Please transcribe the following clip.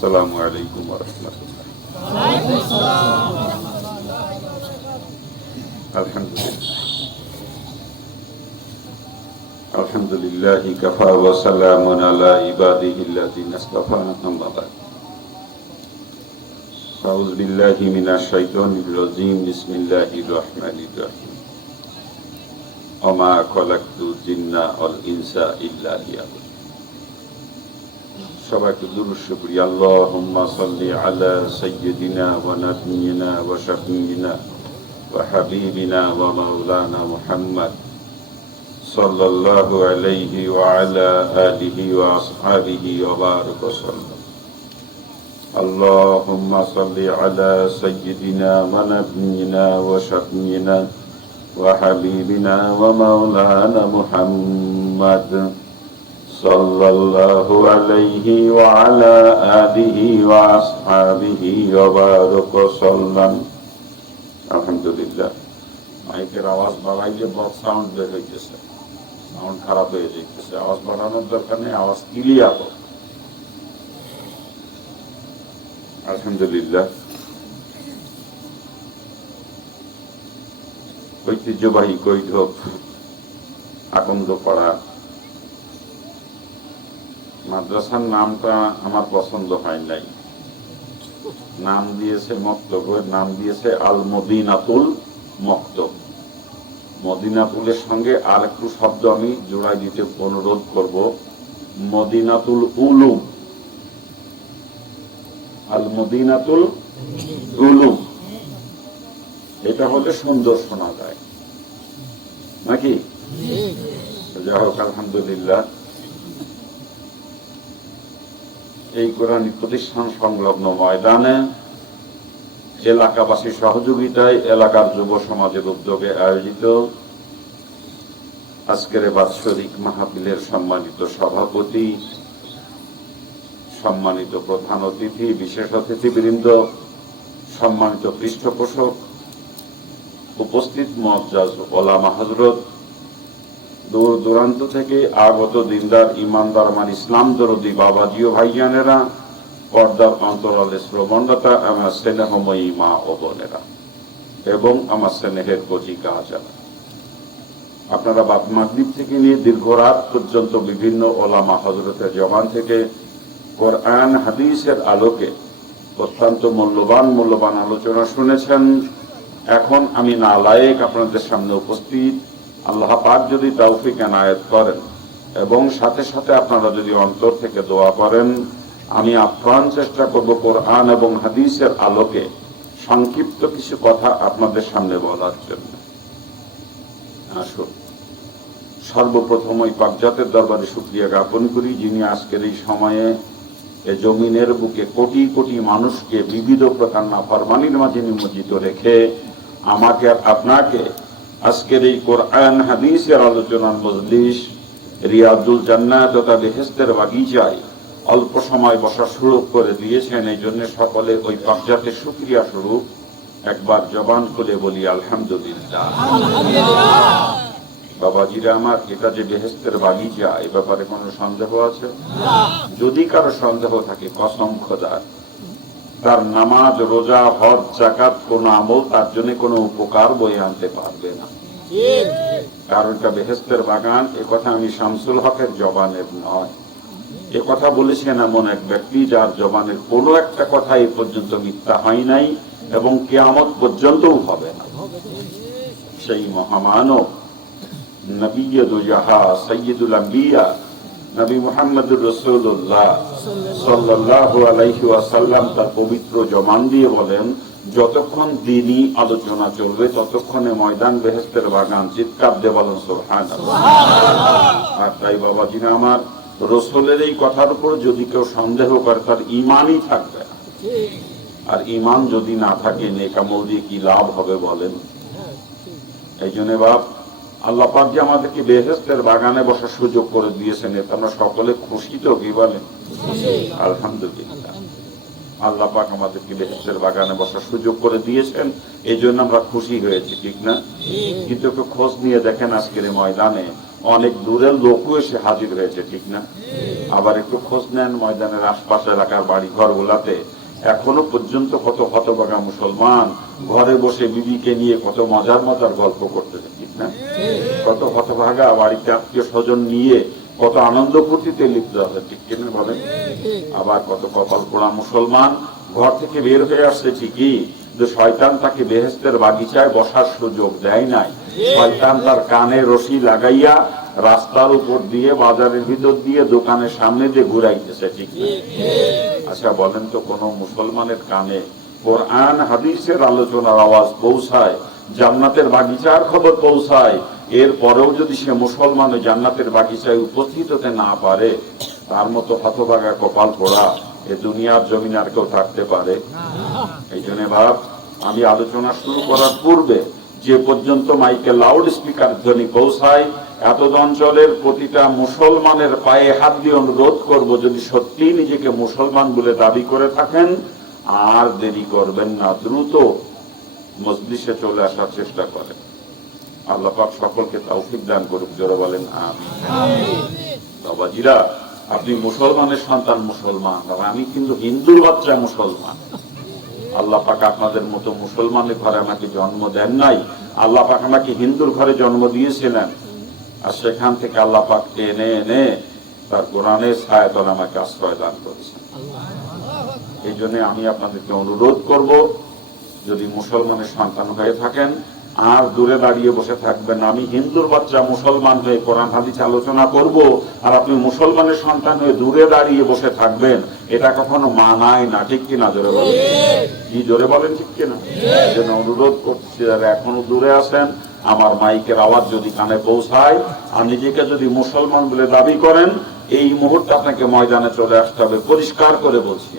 আসসালামু আলাইকুম ওয়া রাহমাতুল্লাহ। আলহামদুলিল্লাহ কাফা ওয়া সালামুন আলা ইবাদিহিল্লাযিনা ইসতাফা, আম্মা বা'দ। আউযু বিল্লাহি মিনাশ শাইতানির রাজীম। বিসমিল্লাহির রাহমানির রাহিম। ওয়া মা খালাকতুল জিন্না ওয়াল ইনসা ইল্লা লিয়াবুদুন। সবাইকে দুরূদ শুকরিয়া। আল্লাহুম্মা সাল্লি আলা সাইয়্যিদিনা ওয়া নাবিয়িনা ওয়া শাফিয়িনা ওয়া হাবিবিনা ওয়া মাওলানা মুহাম্মদ সাল্লাল্লাহু আলাইহি ওয়া আলা আলিহি ওয়া আসহাবিহি ওয়া বারাক ওয়া সাল্লাম। আল্লাহুম্মা সাল্লি আলা সাইয়্যিদিনা ওয়া নাবিয়িনা ওয়া শাফিয়িনা ওয়া হাবিবিনা ওয়া মাওলানা মুহাম্মদ সাল্লাল্লাহু আলাইহি ওয়া আলা আলিহি ওয়া আসহাবিহি ওয়া বারাক ওয়া সাল্লাম। আলহামদুলিল্লাহ। মাইকের আওয়াজ বাড়াইলে বহুত সাউন্ড বের হইতেছে, সাউন্ড খারাপ হয়ে যাইতেছে। আওয়াজ বাড়ানোর দরকার নেই, আওয়াজ ক্লিয়ার হোক। আলহামদুলিল্লাহ। ঐতিহ্যবাহী কৈধব আকন্দপাড়া মাদ্রাসার নামটা আমার পছন্দ হয় নাই। নাম দিয়েছে মক্তবের নাম দিয়েছে আল মদিনাতুল মক্তব। মদিনাতুলের সঙ্গে আর একটু শব্দ আমি জোড়াই দিতে অনুরোধ করব, মদিনাতুল উলুম। আল মদিনাতুল উলুম, এটা হলে সুন্দর শোনা যায় নাকি? যাই হোক, আলহামদুলিল্লাহ। এই কোরআনী প্রতিষ্ঠান সংলগ্ন ময়দানে এলাকাবাসীর সহযোগিতায় এলাকার যুব সমাজের উদ্যোগে আয়োজিত আজকের বাৎসরিক মাহফিলের সম্মানিত সভাপতি, সম্মানিত প্রধান অতিথি, বিশেষ অতিথিবৃন্দ, সম্মানিত পৃষ্ঠপোষক, উপস্থিত মুআজ্জাজ ওলামা হযরত, দূর দূরান্ত থেকে আগত দিনদার ইমানদার আমার ইসলাম দরদি বাবাজি ও ভাইজানেরা, পর্দার অন্তরালে শ্রবণদাতা আমার স্নেহময়ী মা ও বোনেরা এবং আমার স্নেহের কচি কাজারা, আপনারা বাদ মাগরিব থেকে নিয়ে দীর্ঘ রাত পর্যন্ত বিভিন্ন ওলামা হযরতের জবান থেকে কোরআন হাদিসের আলোকে অত্যন্ত মূল্যবান আলোচনা শুনেছেন। এখন আমি নালায়েক আপনাদের সামনে উপস্থিত। আল্লাহ পাক যদি তৌফিক এনায়েত করেন এবং সাথে সাথে আপনারা যদি অন্তর থেকে দোয়া করেন, আমি আপ্রাণ চেষ্টা করব কোরআন এবং হাদিসের আলোকে সংক্ষিপ্ত কিছু কথা আপনাদের সামনে বলার জন্য। আসুন, সর্বপ্রথম ওই পাকজাতের দরবারে শুকরিয়া জ্ঞাপন করি, যিনি আজকের এই সময়ে এ জমিনের বুকে কোটি কোটি মানুষকে বিবিধ প্রকার নাফরমানির মাঝে নিমজ্জিত রেখে আমাকে আর আপনাকে আজকের এই কোরআন হাদিসের আলোচনার মজলিস রিয়াদুল জান্নাত তথা বেহেশতের বাগিচায় অল্প সময় বসার সুযোগ করে দিয়েছেন। এই জন্য সকলে ওই পাকজাতের শুকরিয়া স্বরূপ একবার জবান খুলে বলি আলহামদুলিল্লাহ। বাবাজিরা আমার, এটা যে বেহেশতের বাগিচা, এ ব্যাপারে কোনো সন্দেহ আছে? যদি কারো সন্দেহ থাকে, কসম খোদার, তার নামাজ, রোজা, হজ, যাকাত কোন আমল তার জন্য কোনো উপকার বয়ে আনতে পারবে না। কারণ এটা বেহেশতের বাগান। এ কথা আমি শামসুল হকের জবানের নয়, এ কথা বলেছেন এমন এক ব্যক্তি যার জবানের কোনো একটা কথা এ পর্যন্ত মিথ্যা হয় নাই এবং কিয়ামত পর্যন্তও হবে না। সেই মহামানব নবী দুজাহা সাইয়্যিদুল আম্বিয়া নবী মুহাম্মদুর রাসূলুল্লাহ সাল্লাল্লাহু আলাইহি ওয়াসাল্লাম তার পবিত্র জবান দিয়ে বলেন, যতক্ষণ দ্বীনি আলোচনা চলবে ততক্ষণে ময়দান বেহেশতের বাগান চিৎকার দিয়ে বলেন সুবহানাল্লাহ। আর তাই বাবাজিরা আমার, রাসূলের এই কথার উপর যদি কেউ সন্দেহ করে তার ঈমানই থাকবে না। আর ঈমান যদি না থাকে নেক আমল দিয়ে কি লাভ হবে বলেন? এই জন্য বাপ, আল্লাহ পাক যে আমাদেরকে বেহেশতের বাগানে বসার সুযোগ করে দিয়েছেন, এতে আমরা সকলে খুশি তো? কি বলেন? আলহামদুলিল্লাহ। আল্লাহ পাক আমাদেরকে বেহেশতের বাগানে বসার সুযোগ করে দিয়েছেন, এই জন্য আমরা খুশি হয়েছি, ঠিক না? কিন্তু খোঁজ নিয়ে দেখেন আজকের ময়দানে অনেক দূরের লোকও এসে হাজির হয়েছে, ঠিক না? আবার একটু খোঁজ নেন ময়দানের আশপাশ এলাকার বাড়ি ঘর গুলাতে এখনো পর্যন্ত কত হতভাগা মুসলমান ঘরে বসে বিবিকে নিয়ে কত মজার মজার গল্প করতেছে, ঠিক না? কত হতভাগা বাড়িতে আত্মীয় স্বজন নিয়ে কত আনন্দ ফুর্তিতে লিপ্ত আছে, ঠিক কিনা বলেন? আবার কত কপাল পোড়া মুসলমান ঘর থেকে বের হয়ে আসছে ঠিকই, যে শয়তান তাকে বেহেশতের বাগিচায় বসার সুযোগ দেয় নাই। শয়তান তার কানে রশি লাগাইয়া রাস্তার উপর দিয়ে বাজারের ভিতর দিয়ে দোকানের সামনে দিয়ে ঘুরাইতেছে, ঠিক না? আচ্ছা বলেন তো, কোন মুসলমানের কানে কোরআন হাদিসের আলোচনার আওয়াজ পৌঁছায়, জান্নাতের বাগিচার খবর পৌঁছায়, এর পরেও যদি সে মুসলমান জান্নাতের বাগিচায় উপস্থিত হতে না পারে, তার মতো হতভাগা কপাল পোড়া এ দুনিয়ার জমিন আর কেউ থাকতে পারে? এই জন্য ভাব, আমি আলোচনা শুরু করার পূর্বে যে পর্যন্ত মাইকে লাউড স্পিকার ধ্বনি পৌঁছায়, এত অঞ্চলের প্রতিটা মুসলমানের পায়ে হাত দিয়ে অনুরোধ করব, যদি সত্যি নিজেকে মুসলমান বলে দাবি করে থাকেন, আর দেরি করবেন না, দ্রুত মজলিসে চলে আসার চেষ্টা করেন। আল্লাহ পাক সকলকে তৌফিক দান করুক, জোরে বলেন আমিন। বাবাজিরা, আপনি মুসলমানের সন্তান মুসলমান, আর আমি কিন্তু হিন্দুর বাচ্চা মুসলমান। আল্লাহ পাক আপনাদের মতো মুসলমানের ঘরে আমাকে জন্ম দেন নাই, আল্লাহ পাক আমাকে হিন্দুর ঘরে জন্ম দিয়েছিলেন, আর সেখান থেকে আল্লাহ পাক এনে এনে তার কোরআনের ছায়াতলে আমাকে আশ্রয় দান করেছেন। এই জন্য আমি আপনাদেরকে অনুরোধ করব, যদি মুসলমানের সন্তান হয়ে থাকেন আর দূরে দাঁড়িয়ে বসে থাকবেন। আমি হিন্দুর বাচ্চা মুসলমান হয়ে কোরআন হাদিস আলোচনা করব, আর আপনি মুসলমানের সন্তান হয়ে দূরে দাঁড়িয়ে বসে থাকবেন, এটা কখনো মানায় না, ঠিক কিনা? জোরে বলেন, কি জোরে বলেন, ঠিক কিনা? এই জন্য অনুরোধ করছি, যারা এখনো দূরে আছেন, আমার মাইকের আওয়াজ যদি কানে পৌঁছায়, আর নিজেকে যদি মুসলমান বলে দাবি করেন, এই মুহূর্তে আপনাকে ময়দানে চলে আসতে হবে, পরিষ্কার করে বলছি।